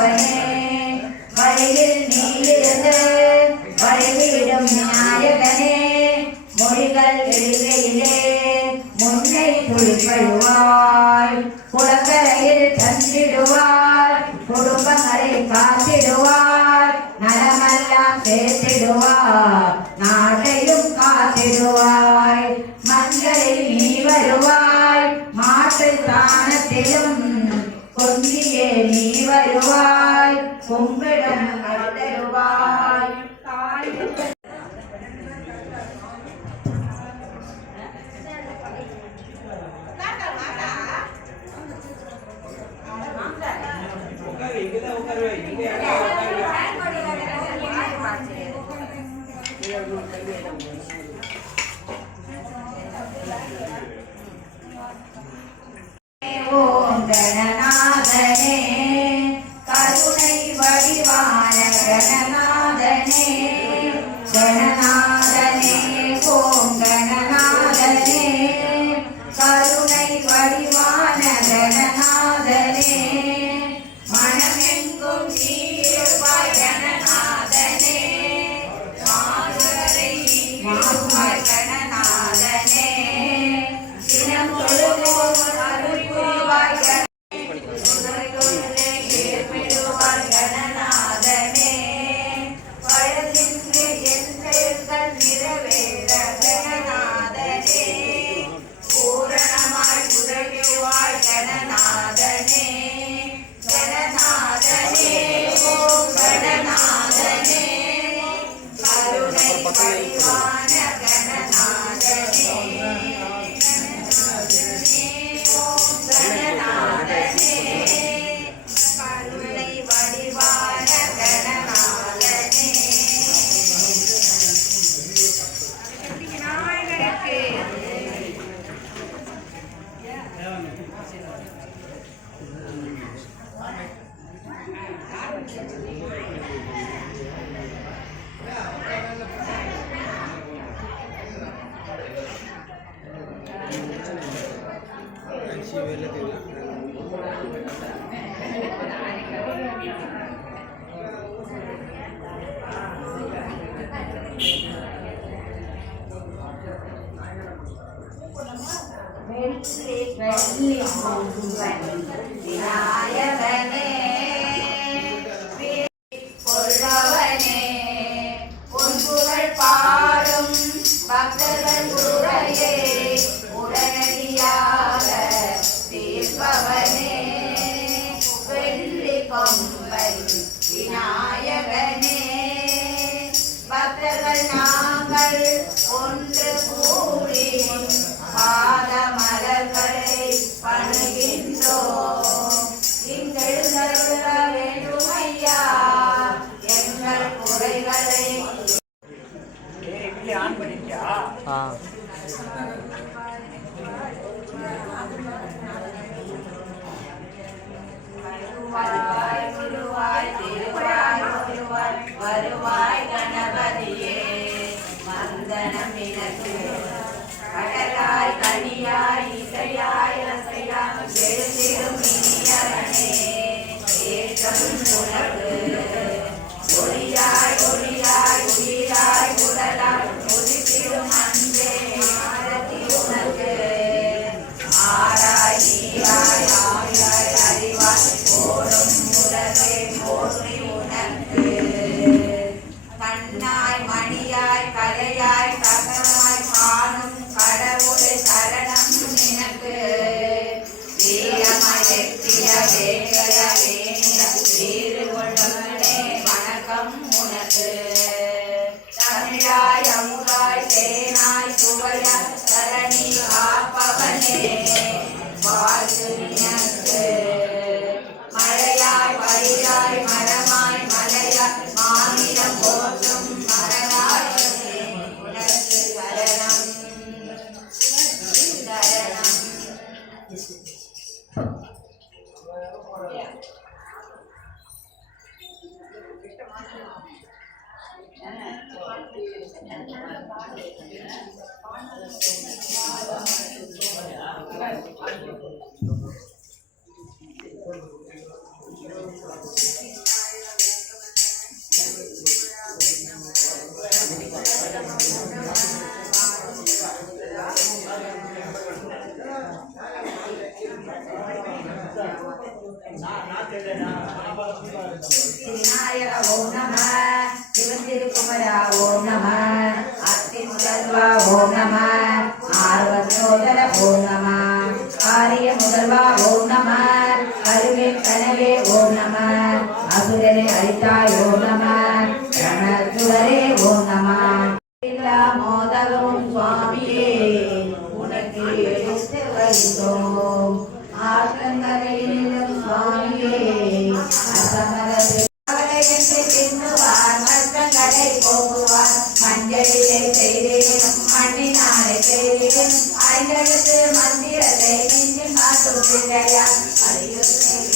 வல்லவனே வழியில் நீயிருந்து வழிவிடும் நாயகனே மொழிகள் எழுகையிலே முன்னை துளிப்பழுவாய் குளக்கரையில் தந்திடுவாய் குடும்பங்களை காத்திடுவாய் நலமெல்லாம் சேர்த்திடுவாய் நாட்டையும் காத்திடுவாய் மஞ்சளில் நீ வருவாய் மாற்று ஸ்தானத்திலும் கொண்டியே நீ வருவாய் கும்பிடம் தருவாய் ஓம் கணநாதனே கருணை வடிவான கணநாதனே கணநாதனே ஓம் கணநாதனே கருணை வடிவான கணநாதனே மனமெங்கும் நீருவாய் கணநாதனே மாறுவரை மாறுவாய் கணநாதனே தினம் தொழுவோம் அருள் புரிவாய் ஏற்பிடுவாய் கணநாதனே பழதின்று என் செயல்கள் நிறைவேற கணநாதனே பூரணமாய் உதவிவாய் கணநாதனே கணநாதனே ஓம் கணநாதனே கருணை வடிவான கணநாதனே ஓம் கணநாதனே கருணை வடிவான கணநாதனே விநாயகருக்கு விநாயகனே கொள்பவனே பொன்புகழ் பாடும் பக்தர்கள் உரையே உடனடியாக தீர்ப்பவனே வெள்ளி கொம்பன் விநாயகனே பக்தர்கள் நாங்கள் ஒன்று கூடி பாத மலர்களை பணிகின்றோம் இங்கெழுந்தருள வேண்டும் ஐயா எங்கள் குறைகளை வருவாய் குருவாய் திருவாய் ஒருவாய் வருவாய் கணபதியே வந்தனம் எனக்கு கடலாய் கனியாய் இசையாய் அசையாய் எழுந்திடும் இனியவனே ஏற்றம் உனக்கு ஒளியாய் ஒளியாய் உயிராய் உடலாய் உதித்திடும் அன்பே ஆரத்தி உனக்கு ஆராய் நீராய் ஆயாய் அறிவாய் ஓடும் உலகை போற்றி உனக்கு கண்ணாய் மணியாய் கலையாய் தகராய் காணும் கடவுளை சரணம் நினக்கு வீரமாய் வெற்றிய வேலைய வேணிய வீறு கொண்டவனே வணக்கம் உனக்கு தமிழாய் அமுதாய் தேனாய் சுவையாய் சரணி காப்பவனே வாழ்த்து நினக்கு மழையாய் வழியாய் மரமாய் மலையாய் மாநிலம் போற்றும் மரனாய் உனக்கு சரணம் சரணம் விநாயக ஓம் நம சிவந்திருக்குமரா ஓம் நம அத்தி முதல்வா ஓம் நம ஆர்வசோதர ஓம் நம ஆரிய முதல்வா ஓம் நம அருவே கனவே ஓம் நம அசுரனை அழித்தாய் ஓம் நம ரணசுரரே ஓம் நம மோதகம் சுவாமியே உனக்கு எடுத்து வைத்தோம் ஆற்றங்கரையிலும் சுவாமியே அசமரது தின்னுவார் மற்றங்களை போக்குவார் மஞ்சளிலே செய்தேனும் மண்ணினாலே செய்தேனும் ஐந்தெழுத்து மந்திரத்தை நெஞ்சில் காட்டும் பிள்ளையார்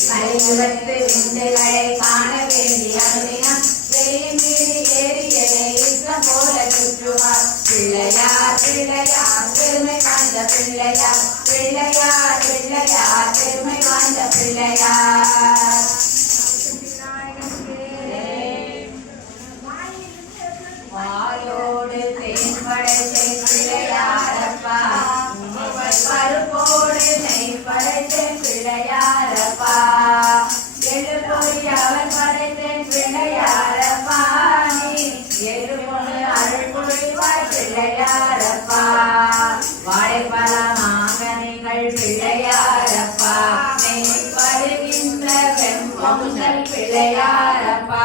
மலையுலத்து விந்தைகளை காண வேண்டிய அனுதினம் எரியும் மீறி ஏறியலை இஷ்டம் போல சுற்றுவார் பிள்ளையார் பிள்ளையார் பெருமை வாய்ந்த பிள்ளையார் பிள்ளையார் பிள்ளையார் பெருமை வாய்ந்த பிள்ளையார் வாயோடு தேன் படைத்தே பிள்ளையாரப்பா பருப்போடு நெய் படைத்தேன் பிள்ளையாரப்பா எழுபொறி அவர் படைத்தேன் பிள்ளையாரப்பா நீ எழுபொழு அருள் புரிவாய் பிள்ளையாரப்பா வாழைப்பழ மாங்கனிகள் பிள்ளையாரப்பா நெய் படுகின்ற வெண்பொங்கல் பிள்ளையாரப்பா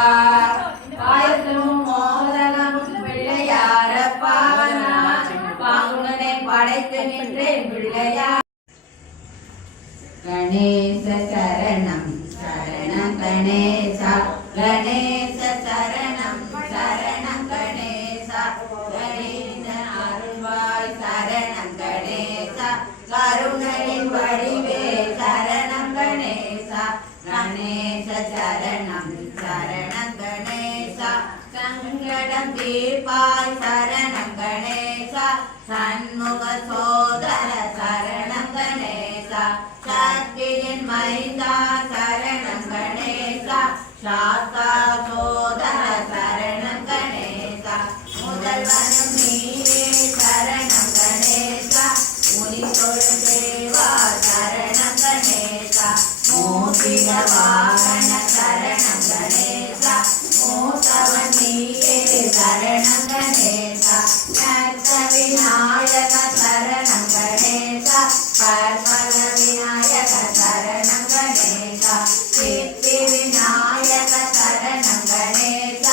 பாயசமும் மோதகமும் பிள்ளையாரப்பா பாங்குடனை படைத்து நின்றேன் பிள்ளையார் கணேச சரணம் சரணம் கணேச கணேச சரணம் சரணம் கணேச கணேச அருள்வாய் சரணம் கணேச கருணையின் வடிவே சரணம் கணேச கணேச சரணம் சரணம் கணேச சங்கடம் தீர்ப்பாய் சரணம் கணேச சண்முக சோதர சரணம் கணேச சக்தியின் மைந்தா சரணம் கணேச சாஸ்தா சோதர சரணம் கணேச முதல்வனும் நீரே சரணம் கணேச முனி தொழும் தேவா சரணம் கணேச மூஷிக வாகன சரணம் கணேச மூத்தவன் நீரே சரணம் கணேச நத்த விநாயக சரணம் கணேச கற்பக விநாயக சரணம் கணேச சித்தி விநாயக சரணம் கணேச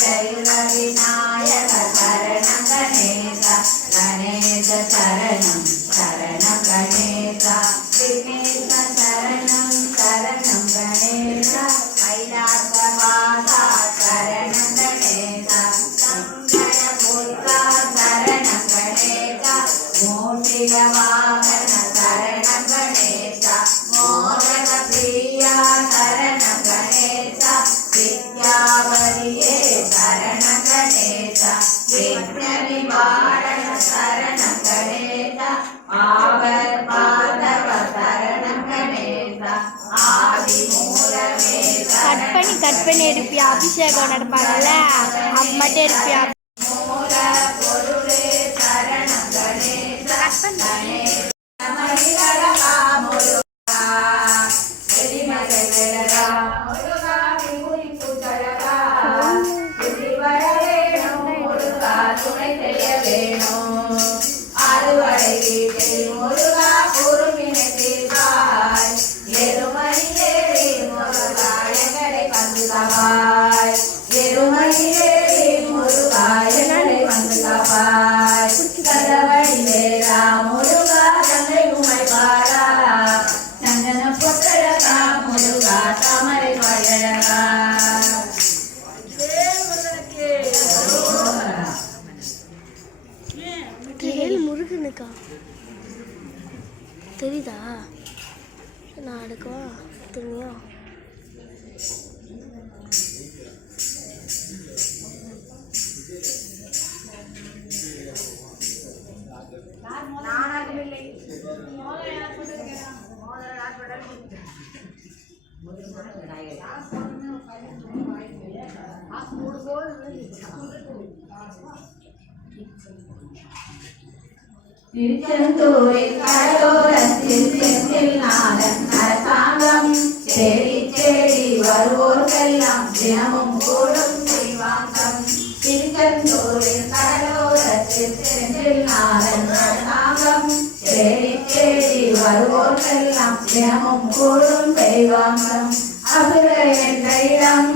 சைவ விநாயக சரணம் கணேச கணேச சரணம் சரணம் கணேச விக்னேச சரணம் சரணம் கணேச கைலாசவாசா சரணம் கணேச சங்கர புத்தா சரணம் கணேச மூஷிக வாகன சரணம் கணேச மோதக பிரியா சரணம் கணேச வித்யாவதியே சரணம் கணேச விக்ன நிவாரண சரணம் கணேச ஆவர் பாதவ சரணம் கணேச ஆதி மூலமே கட் பண்ணி எடுப்பியா அபிஷேகம் நடப்பாங்கல்ல அம்மட்டே இருப்பியா மூல பொருளே சரணம் கணேச மணிகளா முருகா எரிமலைகளா முருகா விமுனி புத்தழகா துதி வர வேணும் முருகா துணை செய்ய வேணும் அறுவடை வீட்டில் முருகா குறுமினை தீர்வாய் எருமணி ஏறி முருகா எங்களை வந்து தவாய் எருமணி ஏறி முருகா எங்களை வந்து தவாய் கதவழி வேளா முருகா தந்தை உமை பாரா சந்தன பொட்டழகா முருகா தாமரை வாழழகா முருகனுக்கா தெரியுதா நான் எடுக்கவா தெரியும் திருச்செந்தூரில் கடலோரத்தில் செந்தில் நாதன் அரசாங்கம் தேடி தேடி வருவோர்க்கெல்லாம் தினமும் கூடும் செய்வாங்கம். திருச்செந்தூரில் கடலோரத்தில் செந்தில் நாதன் அரசாங்கம் தேடி தேடி வருவோர்க்கெல்லாம் தினமும் கூடும் செய்வாங்கம். அசுரர் என்ற இடம்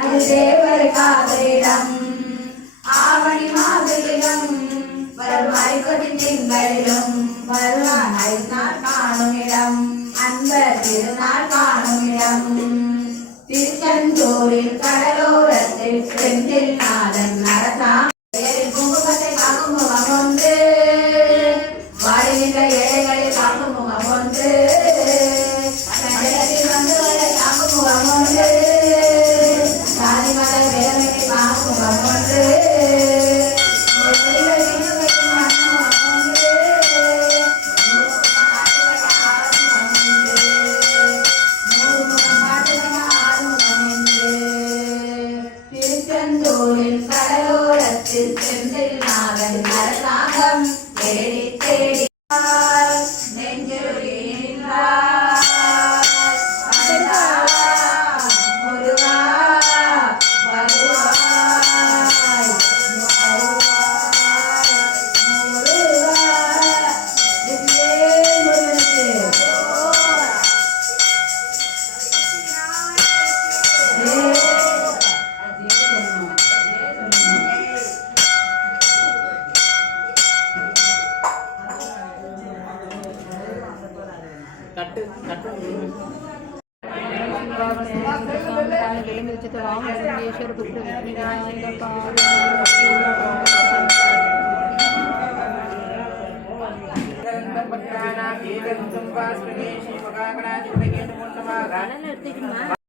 அது தேவர் காதலிடம். ஆவணி மாதத்திலும் வருவாய் திங்களிலும் வருவான் ஐநாள் காணும் இடம் அந்த திருநாள் காணும் இடம். திருச்செந்தூரில் கடலோரத்தில் செந்தில் நாதன் அரசாங்கம் குங்குமத்தை காக்கும் முகம் ஒன்று, வாழ்கின்ற ஏழைகளை காக்கும் முகம் ஒன்று, வந்து காக்கும் முகம் ஒன்று, சாதி மத வேதனையை காக்கும் முகம் ஒன்று, திருச்செந்தூரில் கடலோரத்தில் செந்தில் நாதன் அரசாங்கம் தேடி தேடி நெஞ்சுருகி நின்றார். முருகா வருவாய்,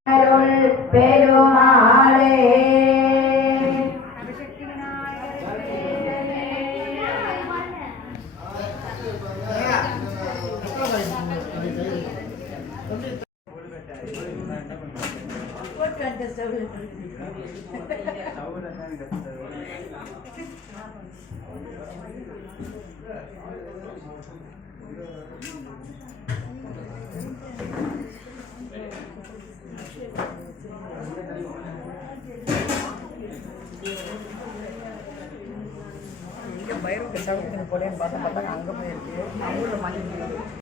அருள் பெருமாளே பயிருக்கு சவுக்கு போலேன்னு பார்த்தா அங்கே போயிருக்கு அவங்க ஊரில் மணி